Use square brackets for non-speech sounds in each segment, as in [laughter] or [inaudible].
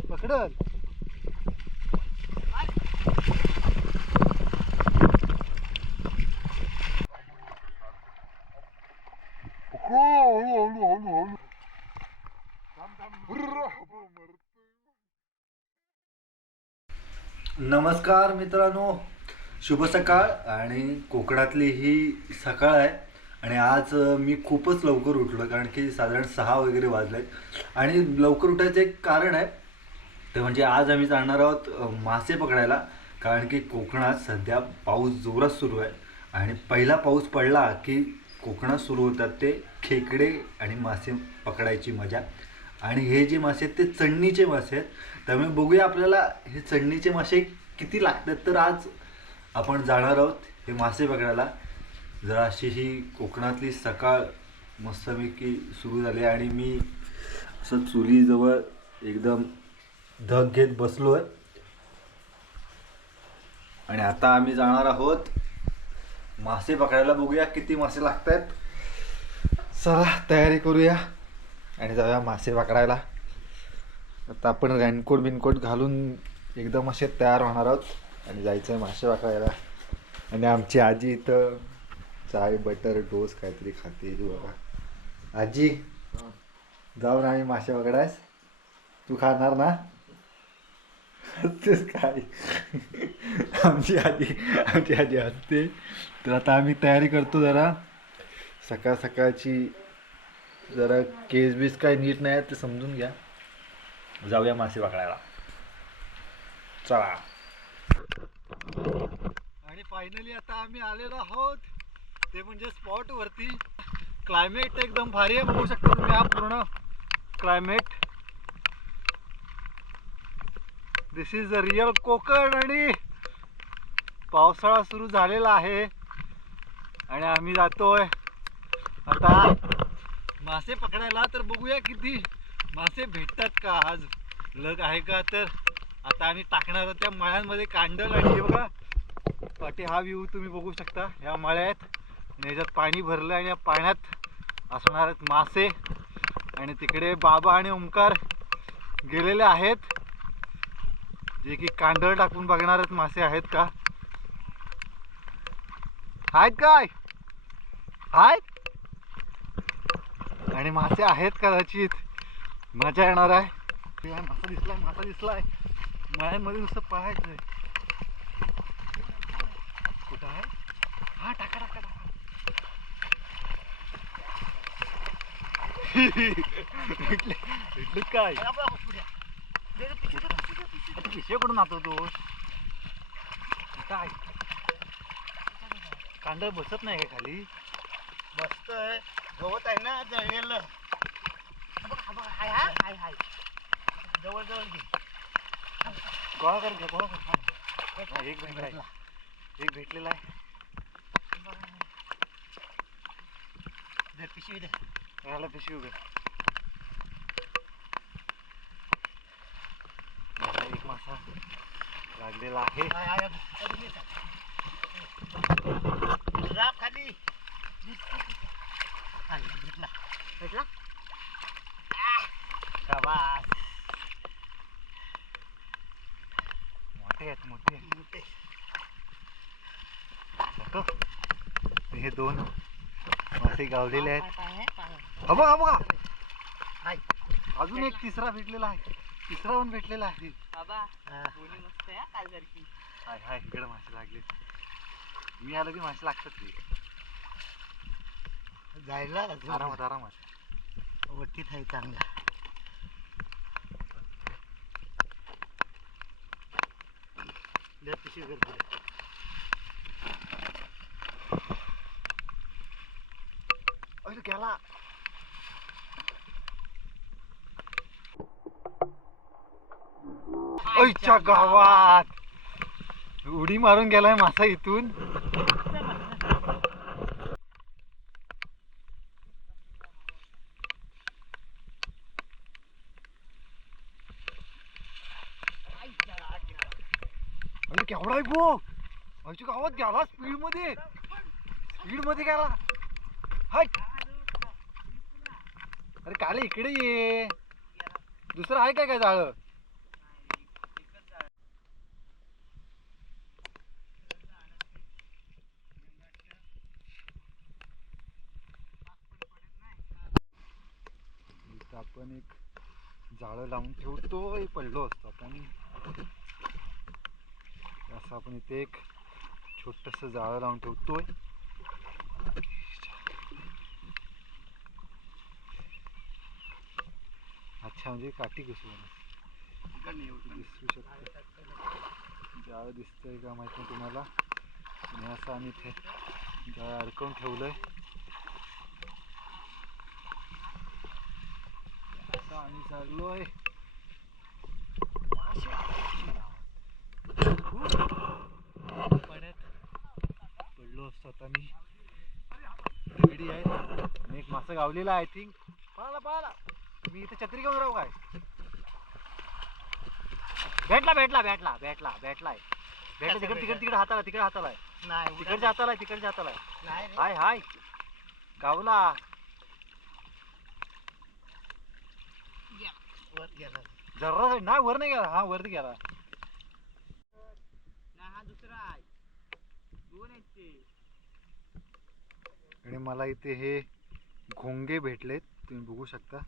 पकडल. नमस्कार मित्रांनो. शुभ सकाळ आणि कोकणातली ही सकाळ आहे. आणि आज मी खूपच लवकर उठलो कारण की साधारण सहा वगैरे वाजले आणि लवकर उठायचं एक कारण आहे तर म्हणजे आज आम्ही जाणार आहोत मासे पकडायला. कारण की कोकणात सध्या पाऊस जोरात सुरू आहे. आणि पहिला पाऊस पडला की कोकणात सुरू होतात ते खेकडे आणि मासे पकडायची मजा. आणि हे जे मासे आहेत ते चढणीचे मासे आहेत. त्यामुळे बघूया आपल्याला हे चढणीचे मासे किती लागतात. तर आज आपण जाणार आहोत हे मासे पकडायला. जरा अशी ही कोकणातली सकाळ मस्तपैकी सुरू झाली आणि मी असं चुलीजवळ एकदम धग घेत बसलो आहे आणि आता आम्ही जाणार आहोत मासे पकडायला बघूया किती मासे लागत आहेत चला तयारी करूया आणि जाऊया मासे पकडायला. आता आपण रेनकोट बिनकोट घालून एकदम असे तयार होणार आहोत आणि जायचं आहे मासे पकडायला. आणि आमची आजी इथं चाय बटर डोस काहीतरी खाते बघा. आजी जाऊन आम्ही मासे पकडायस. तू खाणार ना? [laughs] तेच काय. आमची आधी आमची आधी असते तर आता आम्ही तयारी करतो जरा. सकाळ सकाळची जरा केस बीस काय नीट नाही ते समजून घ्या. जाऊया मासे पकडायला. चला. आणि फायनली आता आम्ही आलेलो आहोत. ते म्हणजे स्पॉट वरती. क्लायमेट एकदम भारी आहे बघू शकता तुम्ही हा पूर्ण climate this is a real Konkan आणि पावसाळा सुरू झालेला आहे. आणि आम्ही जातोय. आता मासे पकडायला तर बघूया किती मासे भेटतात का? आज लग आहे का? तर आता आम्ही टाकणार त्या मळ्यांमध्ये कांडल आणि हे बघा पाठी हा व्ह्यू तुम्ही बघू शकता. ह्या मळ्या आहेत. आणि ह्याच्यात पाणी भरलं आणि या पाण्यात असणार आहेत मासे. आणि तिकडे बाबा आणि ओंकार गेलेले आहेत. जे की कांदळ टाकून बघणार आहेत मासे आहेत का? आहेत काय? आहेत? आणि मासे आहेत कदाचित. मजा येणार आहे. मासा दिसलाय मासा दिसलाय. मळ्यांमध्ये नुसतं पळायचंय कुठं आहे? हा टाका टाका टाका. [laughs] काय? पिशे कडून आणतो तो. काय? कांदा बसत नाही का खाली? बसतोय. गवत आहे ना जळलेलं. हाय हाय हाय हाय. जवळ जवळ घे. गोळा कर घे गोळा कर. एक भेटला आहे. एक भेटलेला आहे. पिशवी दे. याला पिशवी उभे एक मासा लागलेला आहे. राब खाली भेटला भेटला शाबास मोठे आहेत मोठे मोठे. हे दोन मासे गावलेले आहेत. हा बघा बघा हाय. अजून एक तिसरा भेटलेला आहे तिसरा पण भेटलेला आहे हा. हाय हाय इकडे मासे लागले. मी आलो की मासे लागतात जायला आरामात आरामात. वटीत आहे चांगला. पिशवी कर पुढे. अरे गेला. ऐच्या गावात. उडी मारून गेलाय मासा इथून. अरे केवढा आहे गो? आमच्या गावात गेला स्पीडमध्ये स्पीडमध्ये गेला. हट अरे काले इकडे ये. दुसरं आहे काय काय जाळं आपण एक जाळं लावून ठेवतोय पडलो असतो आपण. असं आपण इथे एक छोटंसं जाळं लावून ठेवतोय. अच्छा म्हणजे काठी घुसून दिसू शकते. जाळं दिसतंय का माहिती तुम्हाला. आणि असं आम्ही इथे जाळं अडकवून ठेवलंय आता आम्ही चाललोय पाण्यात पडलो असतो आता मी. आहे. आणि एक मासा गावलेला आय थिंक पळाला पळाला मी इथे छत्री घेऊन राहू काय? भेटला भेटला भेटला भेटला भेटलाय भेटला तिकडे तिकडे तिकडे हाताला तिकडे हाताला आहे. नाही तिकडच्या हाताला आहे तिकडच्या हाताला आहे. हाय हाय. गावला. वर गेला. जरा नाही वर नाही गेला. हा वरती गेला. नाही, हा दुसरा आहे. दोन आहेत ते. आणि मला इथे हे घोंगे भेटलेत. तुम्ही बघू शकता.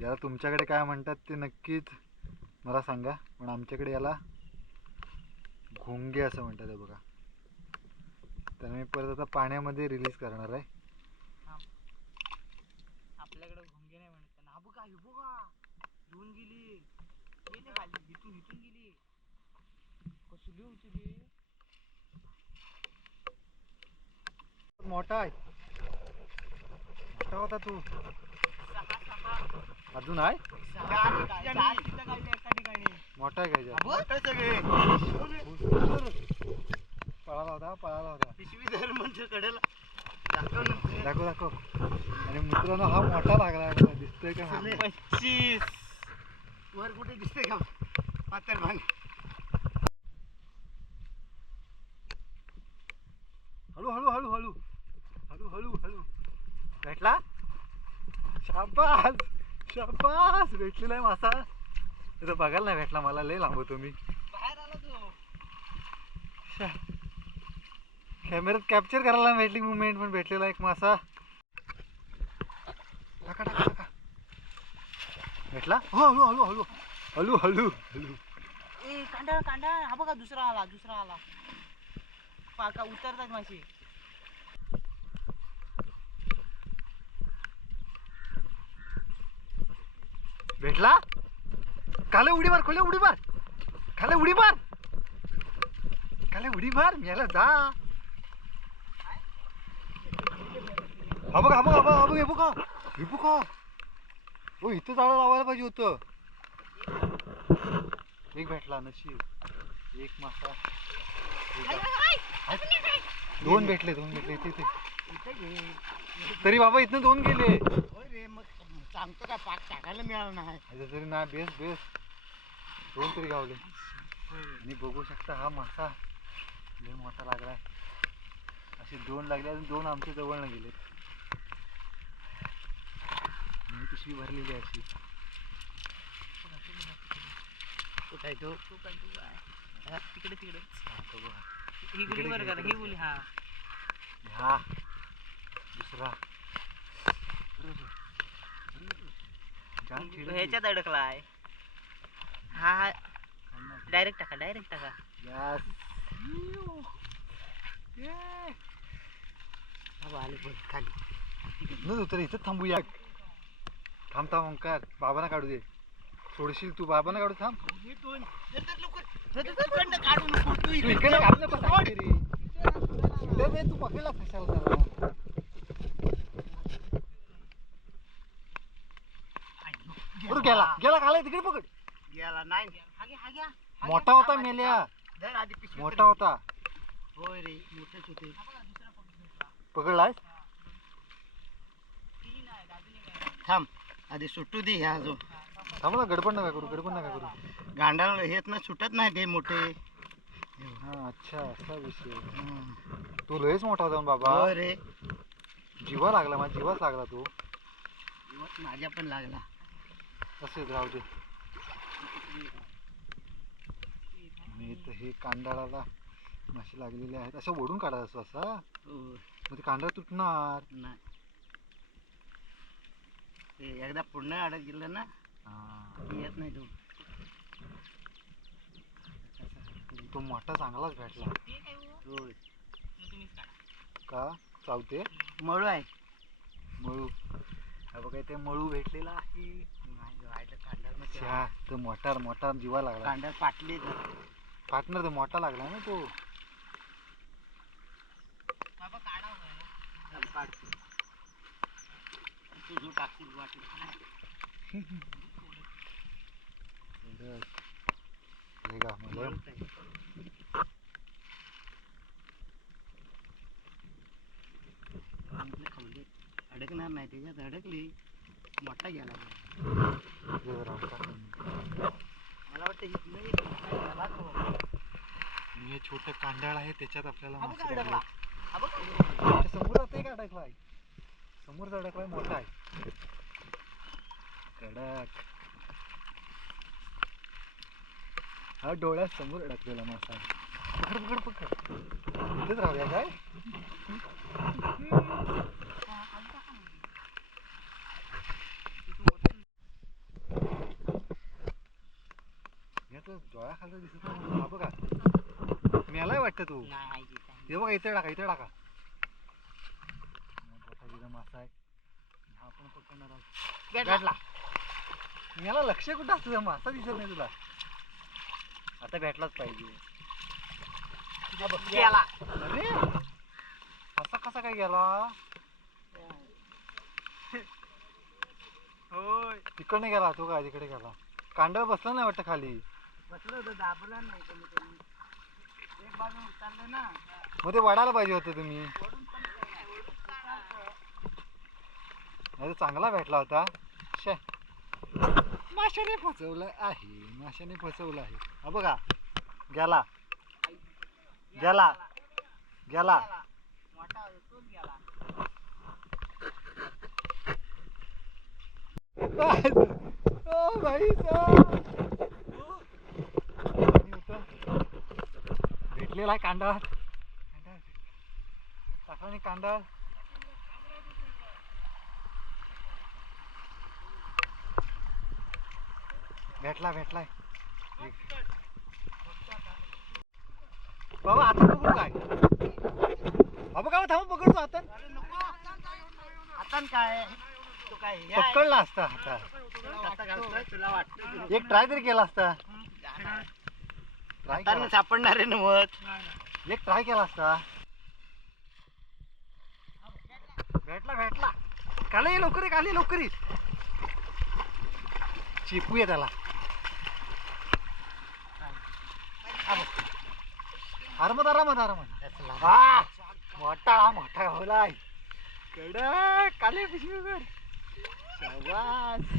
याला तुमच्याकडे काय म्हणतात ते नक्कीच मला सांगा. पण आमच्याकडे याला घोंगे असं म्हणतात बघा. तर मी परत आता पाण्यामध्ये रिलीज करणार आहे आपल्याकडे भुंगे नाही म्हणत त्यांना. हा बघा हे बघा दोन गेली गेले खाली इथून इथून गेली. कसली होती रे मोठा आहे. मोठा होता तू. सहा सहा. अजून आहे मोठा आहे सगळे. पळाला होता पळाला होता. पिशवी धर म्हणजे कडेला. दाखव दाखव आणि मित्रांनो हा मोठा लागला. दिसतोय का? हा? पच्चीस वर कुठे दिसते का? पातर भांग. हळू हळू हळू हळू. हळू हळू हळू. भेटला? शाबास! शाबास! भेटलेला आहे मासा. इथं बघायला नाही भेटला मला लय लांबवतो मी. बाहेर आला तो. शा. कॅमेऱ्यात कॅप्चर करायला भेटली मुवमेंट पण भेटलेला एक मासा. टाका टाका. भेटला? हो हळू हळू हळू हळू हळू हळू ए कांदा कांदा हा बघा दुसरा आला दुसरा आला. पाका उतरतात माशी. भेटला? काले उडी मार खोले उडी मार. खाले उडी मार. खाले उडी मार याला जा. हा बघा हा बघा हा बघा हा बघा. हे बघा. हे इथं झाडं लावायला पाहिजे होतं. एक भेटला नशीब. एक मासा. दोन भेटले दोन भेटले. इथे इथे. तरी बाबा इथनं दोन गेले. होय रे मग सांगतो का? पाक टाकायला मिळाला नाही. आता तरी ना बेस बेस. दोन तरी गावले. आणि बघू शकता हा मासा. लय मोठा लागलाय. असे दोन लागले अजून दोन आमच्या जवळनं गेले आणि ही पिशवी भरलेली अशी. तो? तिकडे इकडे बरं करा ही हा. हा. दुसरा. ह्याच्यात अडकलाय. हा हा. डायरेक्ट टाका डायरेक्ट टाका. आले पण खाली. न तर इथं थांबूया. थांब थांब ओंकार बाबांना काढू दे. सोडशील तू बाबांना काढू थांब. तू इकडे नको रे. इकडे बे, तू पकडला त्याला? बरं, गेला? गेला खाला तिकडे पकड. गेला नाही. मोठा. होता मेल्या. धर आधी पिशवी मोठा. होता. होय रे मोठेच होते. पकडलाय थांब. आधी सुटू दे ह्या जो थांब गडबड नका करू गडबड नका करू. गांडाला हेत ना सुटत नाही ते मोठे. हा अच्छा असा विषय. तू लयच मोठा होता ना बाबा. होय रे. जीवा लागला माझ्या जीवाच लागला तू. माझ्या पण लागला. असेच राहू दे. आणि इथं हे कांडाळाला मासे लागलेले आहेत. असं ओढून काढायचं असा. मग ते कांदा तुटणार. नाही. ते एकदा पूर्ण अडक गेलं ना की येत नाही तो. तो मोठा चांगलाच भेटला. होय. का? चावते? मळू आहे. मळू. हा बघा ते मळू भेटलेला आहे. नाही तो मोठा मोठा जीवा लागला. कांदा पाटली पार्टनर तो. मोठा लागला ना तो. तुझू टाकतील अडकणार नाही त्याच्यात अडकली मोठा गेला. मला वाटतं एक हे छोटं कांडाळ आहे त्याच्यात आपल्याला हा बघ मासे अडकला. लागले. समोर अडकलाय मोठा आहे. कडक हा डोळ्यात समोर अडकलेला मासा आहे. पकड पकड पकड. इथेच राहूया काय? तर डोळ्याखालचा दिसत नाही बघा. मेलाय वाटतं तू. हे बघा इथे टाका इथे टाका. मासा आहे हा आपण पकडणार आहोत भेटला. भेटला याला लक्ष कुठं असतं मासा दिसत नाही तुला. आता भेटलाच पाहिजे. अरे असा कसा काय गेला? होय. तिकडने गेला तो काय तिकडे गेला? कांडळ बसला नाही वाटतं खाली. बसलं होतं दाबलं नाही कमी कमी. एक बाजू उचललं ना. मग ते वाढायला पाहिजे होतं तुम्ही ओढून पण नाही, ओढून उचललं. नाही चांगला भेटला होता. शे. माशाने फसवलं आहे. माशाने फसवलं आहे. हा बघा. गेला. गेला. गेला. मोठा आहे, गेला ओ भाई भेटलेला आहे कांदा. टाकला कांदा. भेटला भेटलाय बाबा आता पकडू काय? बाबा काय थांब पकडतो आता आता काय? तो काय हे आहे. पकडला असता आता आता घालतोय, तुला वाटतं एक ट्राय तरी केला. असता सापडणार आहे नवत एक ट्राय केला असता. भेटला भेटला. काले लवकर ये, काले लवकर ये. चिपूया त्याला. आरामात आरामात आरामात हा मोठा मोठा गावलाय कडक काले पिशवी कर शाबाश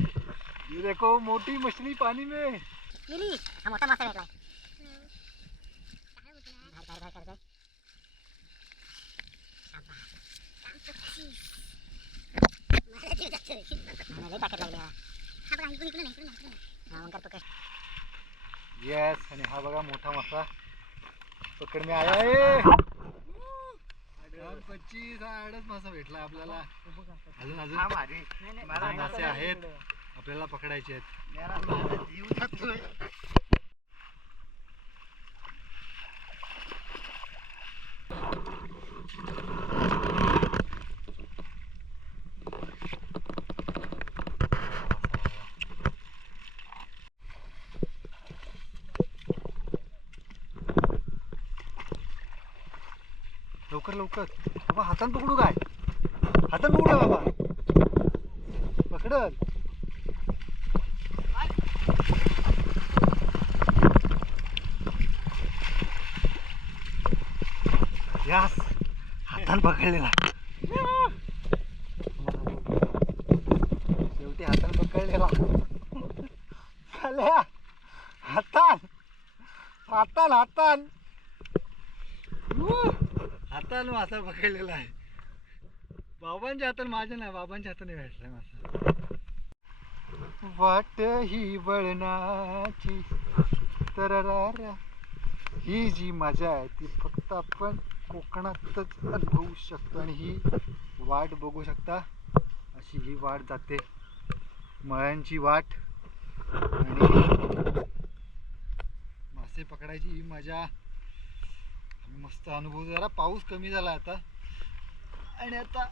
ये देखो मोटी मछली पानी में. लिली हा मोठा मासा भेटलाय धर, धर, धर, धर, हा. हा. हा. येस आणि हा बघा मोठा मासा. पकड मी आया आहे पच्चीस आडच मासा भेटला आपल्याला. अजून अजून. हा मासे आहेत. आपल्याला पकडायचे आहेत मेरा माझा जीव जातोय लवकर लवकर. बाबा हातान पकडू काय? हातान पकडू बाबा? पकडल. यास. हातान पकडलेला शेवटी हातान पकडलेला खाल्या हातान हातान हातान Woo! हातानं मासा पकडलेला आहे. बाबांच्या हातात माझ्या नाही बाबांच्या हाताने भेटलाय मासा. वाट ही वळणाची तररारा. ही जी मजा आहे ती फक्त आपण कोकणातच अनुभवू शकतो आणि ही वाट बघू शकता. अशी ही वाट जाते. मळ्यांची वाट. आणि मासे पकडायची ही मजा. मस्त अनुभव. जरा पाऊस कमी झाला आता. आणि आता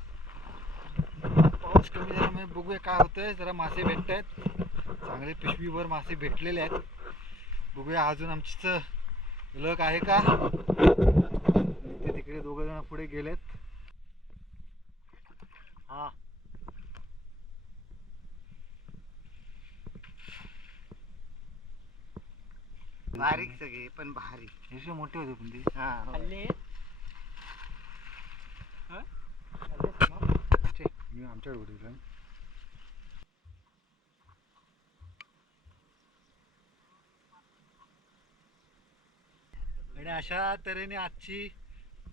पाऊस कमी झाल्यामुळे बघूया काय होतंय. जरा मासे भेटत आहेत. चांगले पिशवीवर मासे भेटलेले आहेत. बघूया अजून आमचीच लक आहे का? ते तिकडे दोघं जण पुढे गेलेत. हा. बारीक सगळे पण भारी. हे मोठे होते पण ते. हा मी आमच्याकडे उडवलं आणि अशा तऱ्हेने आजची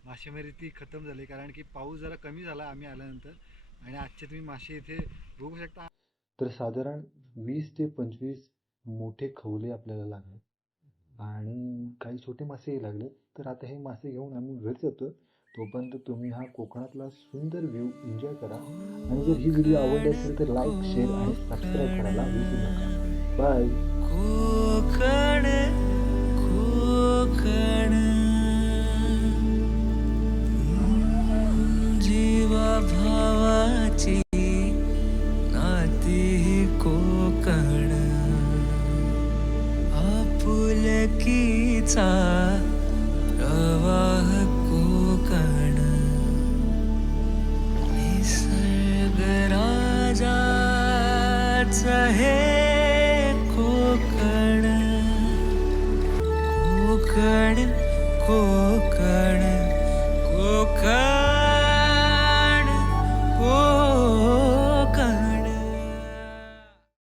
मासेमारी ती खतम झाली कारण की पाऊस जरा कमी झाला आम्ही आल्यानंतर. आणि आजचे तुम्ही मासे इथे बघू शकता. तर साधारण वीस ते पंचवीस मोठे खवले आपल्याला लागले. आणि काही छोटे मासेही लागले. तर आता हे मासे घेऊन आम्ही घरी जातो तोपर्यंत तुम्ही हा कोकणातला सुंदर व्ह्यू एन्जॉय करा. आणि जर ही व्हिडिओ आवडली असेल तर लाईक शेअर आणि सबस्क्राईब करायला विसरू नका. Bye time.